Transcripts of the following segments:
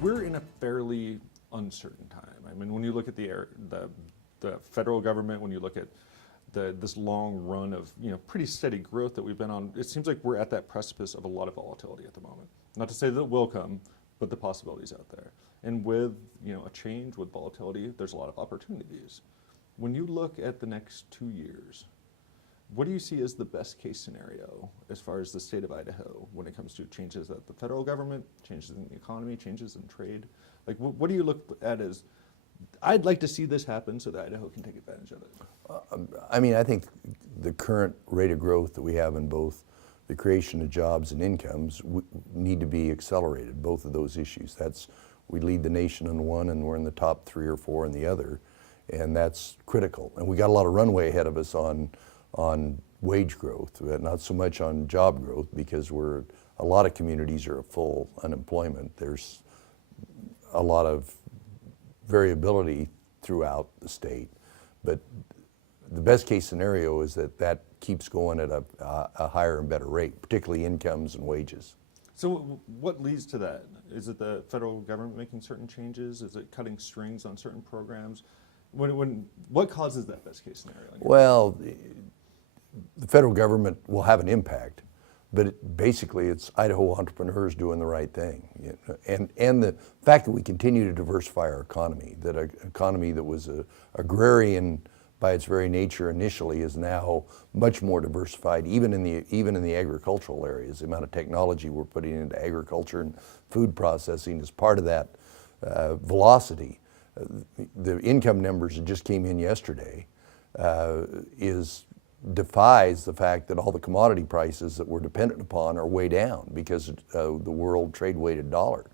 we're in a fairly uncertain time. I mean, when you look at the federal government, when you look at this long run of pretty steady growth that we've been on, it seems like we're at that precipice of a lot of volatility at the moment. Not to say that it will come, but the possibilities out there. And with a change, with volatility, there's a lot of opportunities. When you look at the next 2 years, what do you see as the best case scenario as far as the state of Idaho when it comes to changes at the federal government, changes in the economy, changes in trade? Like, what do you look at as, I'd like to see this happen so that Idaho can take advantage of it? I mean, I think the current rate of growth that we have in both the creation of jobs and incomes need to be accelerated, both of those issues. We lead the nation in one and we're in the top 3 or 4 in the other, and that's critical. And we got a lot of runway ahead of us on wage growth, not so much on job growth, because a lot of communities are at full unemployment. There's a lot of variability throughout the state, but the best case scenario is that keeps going at a higher and better rate, particularly incomes and wages. So what leads to that? Is it the federal government making certain changes? Is it cutting strings on certain programs? What causes that best case scenario? Well, the federal government will have an impact, but basically it's Idaho entrepreneurs doing the right thing. And the fact that we continue to diversify our economy, that an economy that was agrarian by its very nature initially is now much more diversified, even in the agricultural areas. The amount of technology we're putting into agriculture and food processing is part of that velocity. The income numbers that just came in yesterday defies the fact that all the commodity prices that we're dependent upon are way down because of the world trade-weighted dollar.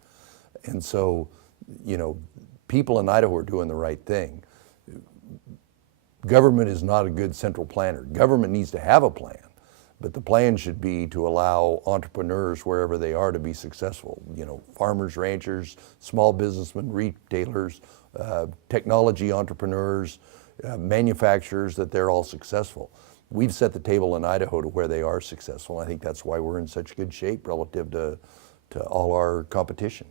And so, people in Idaho are doing the right thing. Government is not a good central planner. Government needs to have a plan, but the plan should be to allow entrepreneurs wherever they are to be successful. Farmers, ranchers, small businessmen, retailers, technology entrepreneurs, manufacturers, that they're all successful. We've set the table in Idaho to where they are successful. I think that's why we're in such good shape relative to all our competition.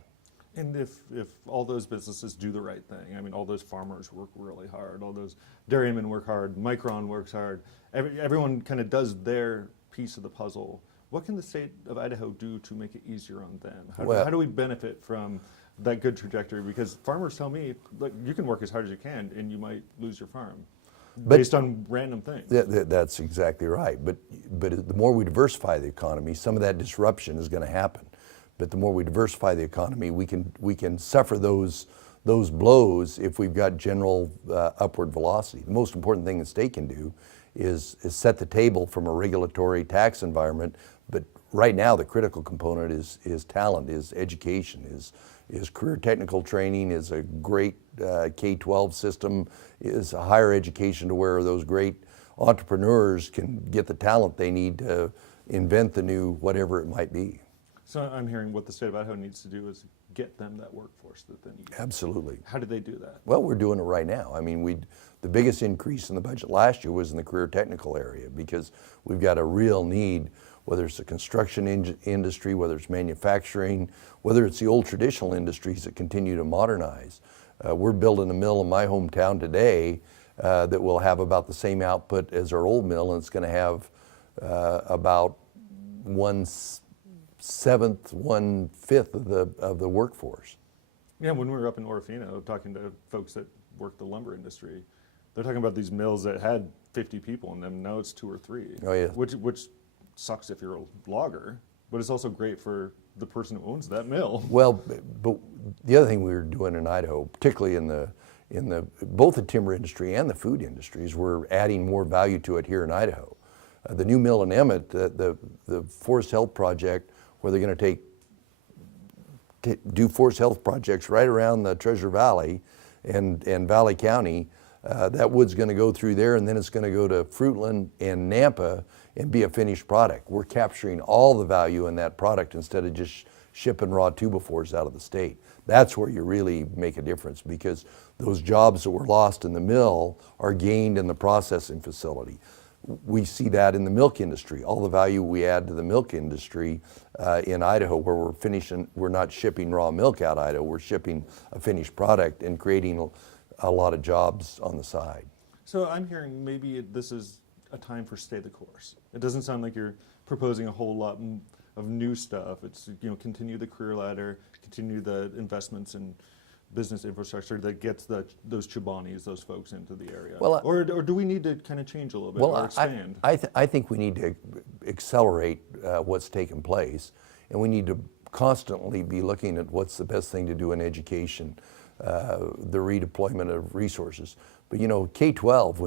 And if all those businesses do the right thing, I mean, all those farmers work really hard, all those dairymen work hard, Micron works hard, everyone kind of does their piece of the puzzle. What can the state of Idaho do to make it easier on them? How do we benefit from that good trajectory? Because farmers tell me, look, you can work as hard as you can and you might lose your farm based on random things. That's exactly right. But the more we diversify the economy, some of that disruption is going to happen. But the more we diversify the economy, we can suffer those blows if we've got general upward velocity. The most important thing the state can do is set the table from a regulatory tax environment. But right now, the critical component is talent, is education, is career technical training, is a great K-12 system, is a higher education to where those great entrepreneurs can get the talent they need to invent the new whatever it might be. So I'm hearing what the state of Idaho needs to do is get them that workforce that they need. Absolutely. How do they do that? Well, we're doing it right now. I mean, the biggest increase in the budget last year was in the career technical area because we've got a real need, whether it's the construction industry, whether it's manufacturing, whether it's the old traditional industries that continue to modernize. We're building a mill in my hometown today that will have about the same output as our old mill, and it's going to have about 1/7, 1/5 of the workforce. Yeah, when we were up in Orofino talking to folks that work the lumber industry, they're talking about these mills that had 50 people in them. Now it's 2 or 3. Oh yeah. Which sucks if you're a logger, but it's also great for the person who owns that mill. Well, but the other thing we were doing in Idaho, particularly in both the timber industry and the food industries, we're adding more value to it here in Idaho. The new mill in Emmett, the Forest Health Project, where they're going to do forest health projects right around the Treasure Valley and Valley County. That wood's going to go through there, and then it's going to go to Fruitland and Nampa and be a finished product. We're capturing all the value in that product instead of just shipping raw 2x4s out of the state. That's where you really make a difference, because those jobs that were lost in the mill are gained in the processing facility. We see that in the milk industry, all the value we add to the milk industry in Idaho, where we're not shipping raw milk out of Idaho, we're shipping a finished product and creating a lot of jobs on the side. So I'm hearing maybe this is a time for stay the course. It doesn't sound like you're proposing a whole lot of new stuff. It's, continue the career ladder, continue the investments in business infrastructure that gets those Chobanis, those folks into the area. Well, or do we need to kind of change a little bit or expand? I think we need to accelerate what's taken place, and we need to constantly be looking at what's the best thing to do in education, the redeployment of resources. But K-12,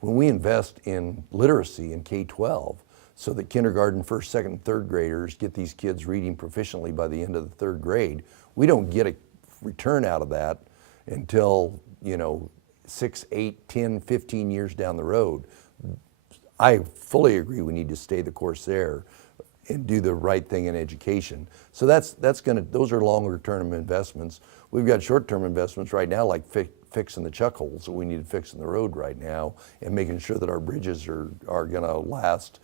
when we invest in literacy in K-12, so that kindergarten, first, second, third graders get these kids reading proficiently by the end of the third grade, we don't get a return out of that until 6, 8, 10, 15 years down the road. I fully agree we need to stay the course there and do the right thing in education. So those are longer term investments. We've got short term investments right now, like fixing the chuck holes that we need to fix in the road right now, and making sure that our bridges are gonna last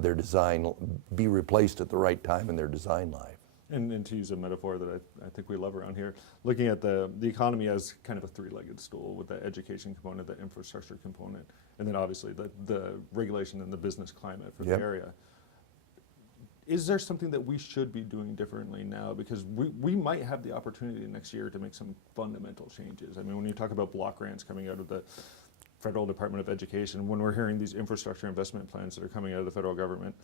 their design, be replaced at the right time in their design life. And to use a metaphor that I think we love around here, looking at the economy as kind of a three-legged stool with the education component, the infrastructure component, and then obviously the regulation and the business climate for the area. Is there something that we should be doing differently now? Because we might have the opportunity next year to make some fundamental changes. I mean, when you talk about block grants coming out of the Federal Department of Education, when we're hearing these infrastructure investment plans that are coming out of the federal government,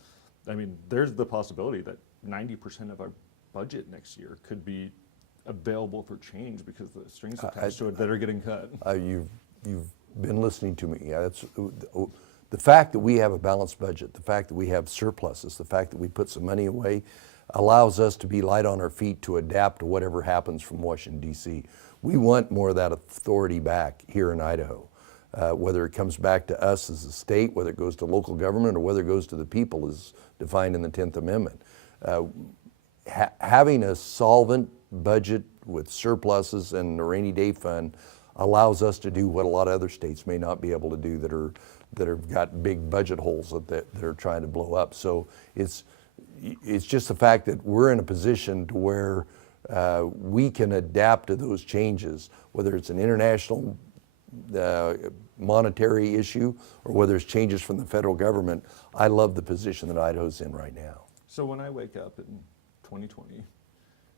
I mean, there's the possibility that 90% of our budget next year could be available for change because the strings attached to it that are getting cut. You've been listening to me. Yeah, that's the fact that we have a balanced budget, the fact that we have surpluses, the fact that we put some money away allows us to be light on our feet to adapt to whatever happens from Washington, D.C. We want more of that authority back here in Idaho. Whether it comes back to us as a state, whether it goes to local government, or whether it goes to the people is defined in the 10th Amendment. Having a solvent budget with surpluses and a rainy day fund allows us to do what a lot of other states may not be able to do that have got big budget holes that are trying to blow up. So it's just the fact that we're in a position to where we can adapt to those changes, whether it's an international monetary issue or whether it's changes from the federal government. I love the position that Idaho's in right now. So when I wake up in 2020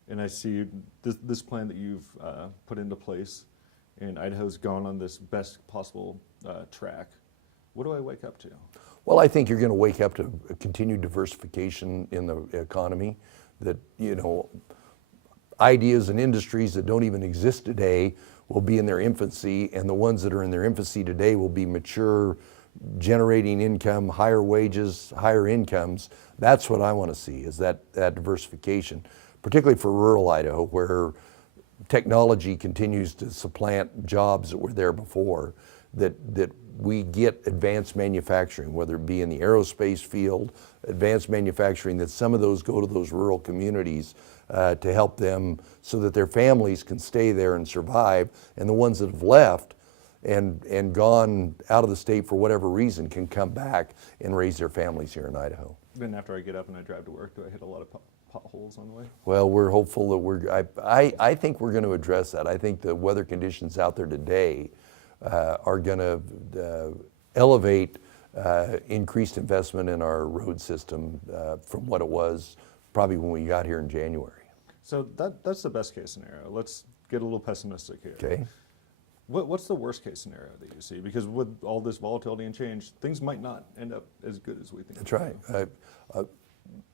and I see this plan that you've put into place and Idaho's gone on this best possible track, what do I wake up to? Well, I think you're going to wake up to a continued diversification in the economy, that ideas and industries that don't even exist today will be in their infancy, and the ones that are in their infancy today will be mature, generating income, higher wages, higher incomes. That's what I want to see, is that diversification, particularly for rural Idaho, where technology continues to supplant jobs that were there before, that we get advanced manufacturing, whether it be in the aerospace field, advanced manufacturing, that some of those go to those rural communities to help them so that their families can stay there and survive, and the ones that have left and gone out of the state for whatever reason can come back and raise their families here in Idaho. Then after I get up and I drive to work, do I hit a lot of potholes on the way? Well, we're hopeful that I think we're going to address that. I think the weather conditions out there today are going to elevate increased investment in our road system from what it was probably when we got here in January. So that's the best case scenario. Let's get a little pessimistic here. Okay. What's the worst case scenario that you see? Because with all this volatility and change, things might not end up as good as we think. That's right.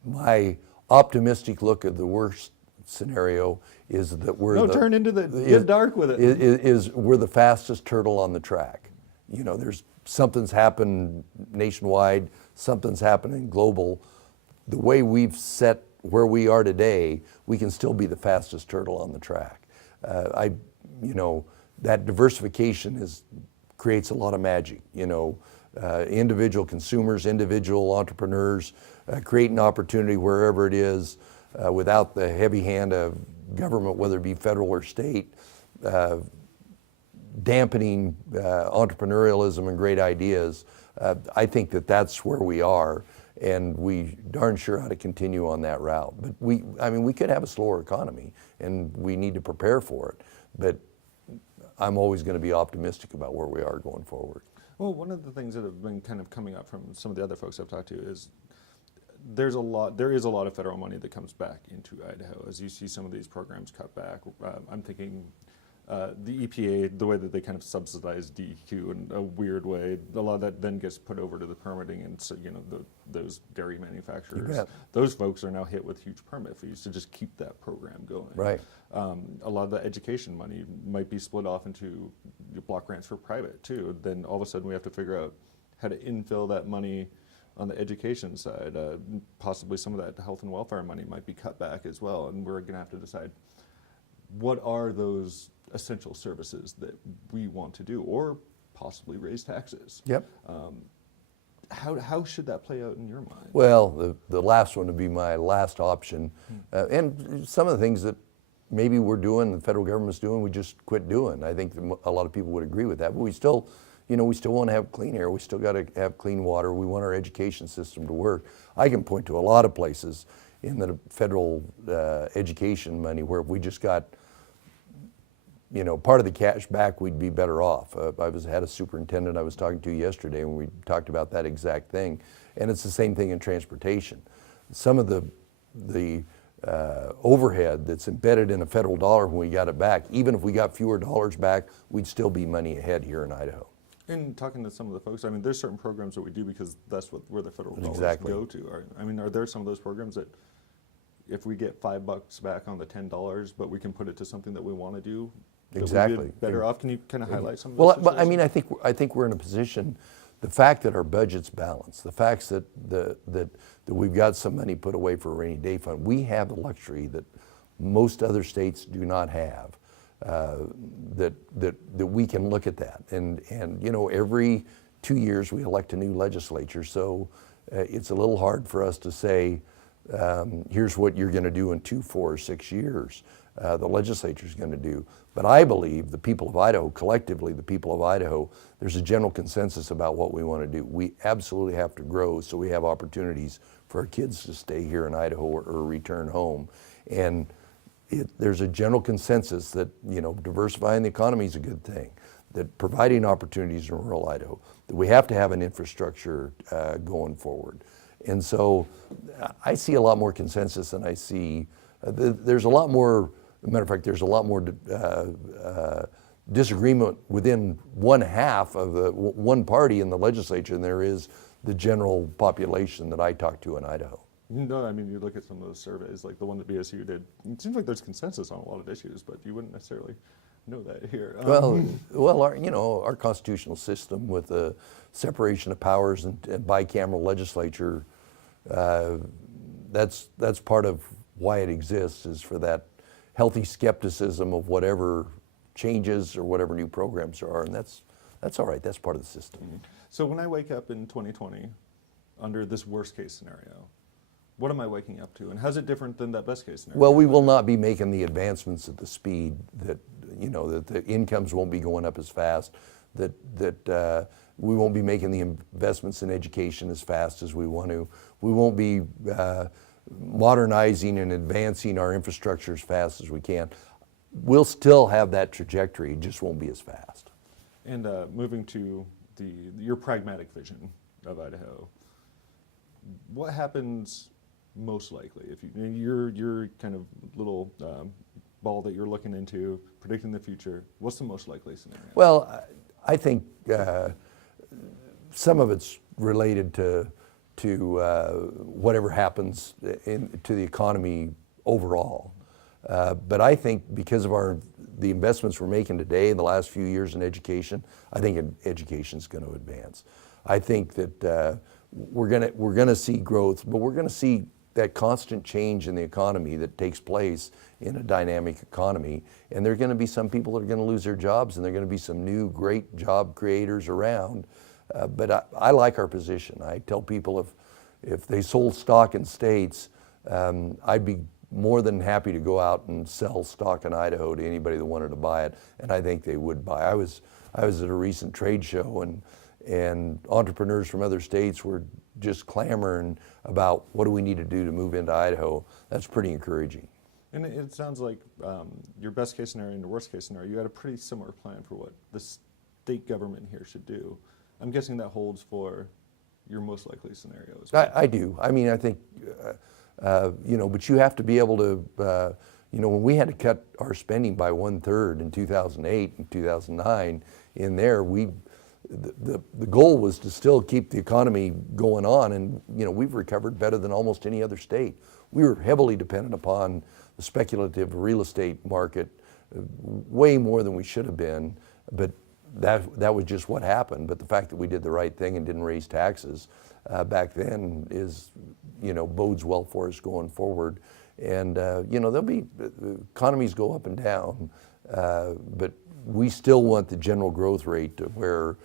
My optimistic look at the worst scenario is that we're turn into get dark with it. Is we're the fastest turtle on the track. There's something's happened nationwide, something's happening global. The way we've set where we are today, we can still be the fastest turtle on the track. That diversification creates a lot of magic. Individual consumers, individual entrepreneurs, creating opportunity wherever it is, without the heavy hand of government, whether it be federal or state, dampening entrepreneurialism and great ideas. I think that that's where we are, and we darn sure ought to continue on that route. But we could have a slower economy, and we need to prepare for it. But I'm always going to be optimistic about where we are going forward. Well, one of the things that have been kind of coming up from some of the other folks I've talked to is there is a lot of federal money that comes back into Idaho as you see some of these programs cut back. I'm thinking the EPA, the way that they kind of subsidize DEQ in a weird way, a lot of that then gets put over to the permitting, and so those dairy manufacturers, those folks are now hit with huge permit fees to just keep that program going. Right. A lot of the education money might be split off into block grants for private too. Then all of a sudden we have to figure out how to infill that money on the education side. Possibly some of that health and welfare money might be cut back as well, and we're going to have to decide what are those essential services that we want to do, or possibly raise taxes. Yep. How should that play out in your mind? Well, the last one would be my last option. And some of the things that maybe we're doing, the federal government's doing, we just quit doing. I think a lot of people would agree with that. But we still want to have clean air. We still got to have clean water. We want our education system to work. I can point to a lot of places in the federal education money where if we just got part of the cash back, we'd be better off. I had a superintendent I was talking to yesterday, and we talked about that exact thing. And it's the same thing in transportation. Some of the overhead that's embedded in a federal dollar when we got it back, even if we got fewer dollars back, we'd still be money ahead here in Idaho. And talking to some of the folks, I mean, there's certain programs that we do because that's where the federal dollars Exactly. go to. Are there some of those programs that if we get $5 back on the $10, but we can put it to something that we want to do, that Exactly. we'd be better off? Can you kind of highlight some of Well, those? but I think we're in a position. The fact that our budget's balanced, the fact that that we've got some money put away for a rainy day fund, we have the luxury that most other states do not have. That we can look at that, and every 2 years we elect a new legislature, so it's a little hard for us to say, here's what you're going to do in 2, 4, or 6 years. The legislature's going to do. But I believe the people of Idaho, collectively the people of Idaho, there's a general consensus about what we want to do. We absolutely have to grow so we have opportunities for our kids to stay here in Idaho or return home. And there's a general consensus that diversifying the economy is a good thing, that providing opportunities in rural Idaho, that we have to have an infrastructure going forward. And so I see a lot more consensus than I see. There's a lot more. As a matter of fact, there's a lot more disagreement within one half of the one party in the legislature than there is the general population that I talk to in Idaho. No, I mean, you look at some of those surveys, like the one that BSU did, it seems like there's consensus on a lot of issues, but you wouldn't necessarily know that here. Well, our constitutional system with the separation of powers and bicameral legislature, that's part of why it exists, is for that healthy skepticism of whatever changes or whatever new programs there are, and that's all right. That's part of the system. So when I wake up in 2020 under this worst case scenario, what am I waking up to, and how's it different than that best case scenario? Well, we will not be making the advancements at the speed that that the incomes won't be going up as fast, that we won't be making the investments in education as fast as we want to. We won't be modernizing and advancing our infrastructure as fast as we can. We'll still have that trajectory, it just won't be as fast. And moving to your pragmatic vision of Idaho, what happens most likely if your kind of little ball that you're looking into, predicting the future? What's the most likely scenario? Well, I think some of it's related to whatever happens to the economy overall. But I think because of the investments we're making today in the last few years in education, I think education's going to advance. I think that we're going to see growth, but we're going to see that constant change in the economy that takes place in a dynamic economy. And there are going to be some people that are going to lose their jobs, and there are going to be some new great job creators around. But I like our position. I tell people if they sold stock in states, I'd be more than happy to go out and sell stock in Idaho to anybody that wanted to buy it, and I think they would buy. I was at a recent trade show, and entrepreneurs from other states were just clamoring about what do we need to do to move into Idaho. That's pretty encouraging. And it sounds like your best case scenario and your worst case scenario, you had a pretty similar plan for what the state government here should do. I'm guessing that holds for your most likely scenarios. I do. I mean, I think, you know, but you have to be able to, you know, when we had to cut our spending by 1/3 in 2008 and 2009, in there, the goal was to still keep the economy going on, and you know, we've recovered better than almost any other state. We were heavily dependent upon the speculative real estate market, way more than we should have been, but that was just what happened. But the fact that we did the right thing and didn't raise taxes back then is, you know, bodes well for us going forward. And you know, there'll be economies go up and down, but we still want the general growth rate to where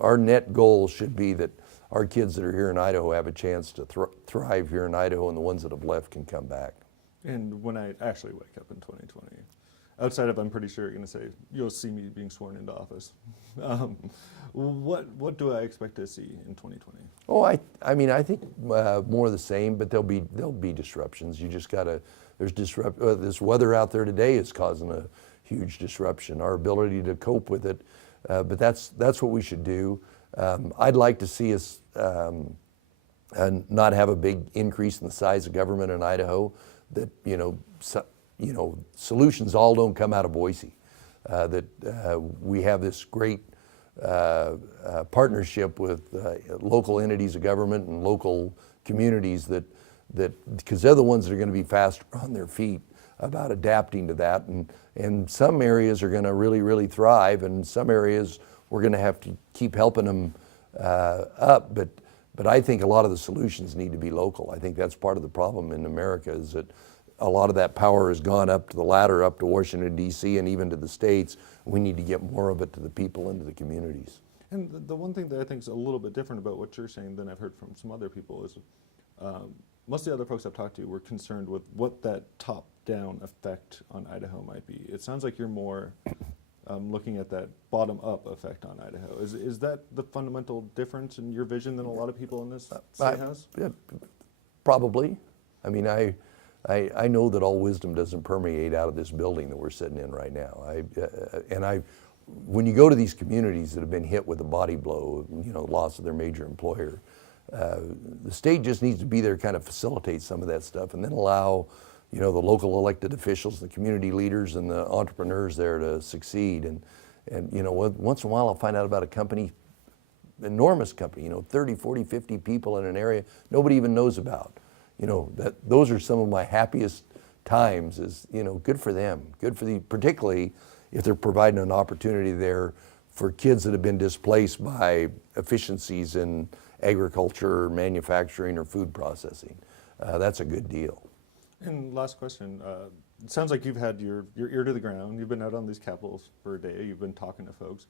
our net goal should be that our kids that are here in Idaho have a chance to thrive here in Idaho, and the ones that have left can come back. And when I actually wake up in 2020, outside of, I'm pretty sure you're going to say, you'll see me being sworn into office. What do I expect to see in 2020? Oh, I mean, I think more of the same, but there'll be disruptions. You just gotta, this weather out there today is causing a huge disruption. Our ability to cope with it, but that's what we should do. I'd like to see us not have a big increase in the size of government in Idaho. That you know, solutions all don't come out of Boise. That we have this great partnership with local entities of government and local communities that because they're the ones that are going to be faster on their feet about adapting to that, and some areas are going to really thrive, and some areas we're going to have to keep helping them up, but I think a lot of the solutions need to be local. I think that's part of the problem in America, is that a lot of that power has gone up to the ladder, up to Washington, D.C., and even to the states. We need to get more of it to the people and to the communities. And the one thing that I think is a little bit different about what you're saying than I've heard from some other people is most of the other folks I've talked to were concerned with what that top-down effect on Idaho might be. It sounds like you're more looking at that bottom-up effect on Idaho. Is that the fundamental difference in your vision than a lot of people in this state has? Yeah, probably. I mean, I know that all wisdom doesn't permeate out of this building that we're sitting in right now. When you go to these communities that have been hit with a body blow, you know, loss of their major employer, the state just needs to be there, kind of facilitate some of that stuff, and then allow, you know, the local elected officials, the community leaders, and the entrepreneurs there to succeed. And you know, once in a while I'll find out about a company, enormous company, you know, 30, 40, 50 people in an area nobody even knows about. You know, those are some of my happiest times, is, you know, good for them. Good for particularly if they're providing an opportunity there for kids that have been displaced by efficiencies in agriculture, manufacturing, or food processing. That's a good deal. And last question, it sounds like you've had your ear to the ground. You've been out on these capitals for a day. You've been talking to folks.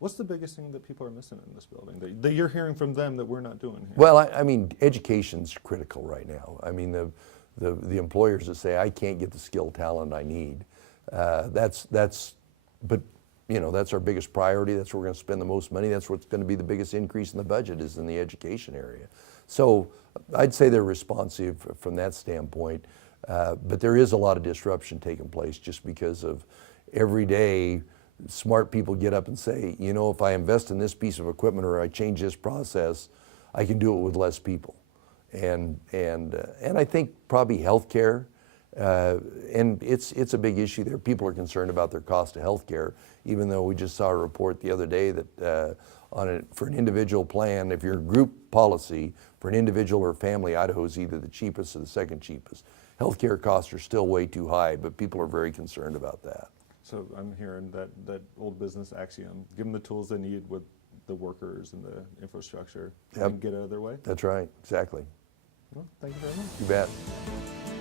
What's the biggest thing that people are missing in this building that you're hearing from them that we're not doing here? Well, I mean, education's critical right now. I mean, the employers that say, I can't get the skilled talent I need, but you know, that's our biggest priority. That's where we're going to spend the most money. That's what's going to be the biggest increase in the budget, is in the education area. So I'd say they're responsive from that standpoint, but there is a lot of disruption taking place just because of every day smart people get up and say, you know, if I invest in this piece of equipment or I change this process, I can do it with less people. And I think probably healthcare, and it's a big issue there. People are concerned about their cost of healthcare, even though we just saw a report the other day that for an individual plan, if you're group policy for an individual or family, Idaho is either the cheapest or the second cheapest. Healthcare costs are still way too high, but people are very concerned about that. So I'm hearing that old business axiom: give them the tools they need with the workers and the infrastructure, and get out of their way. That's right, exactly. Well, thank you very much. You bet.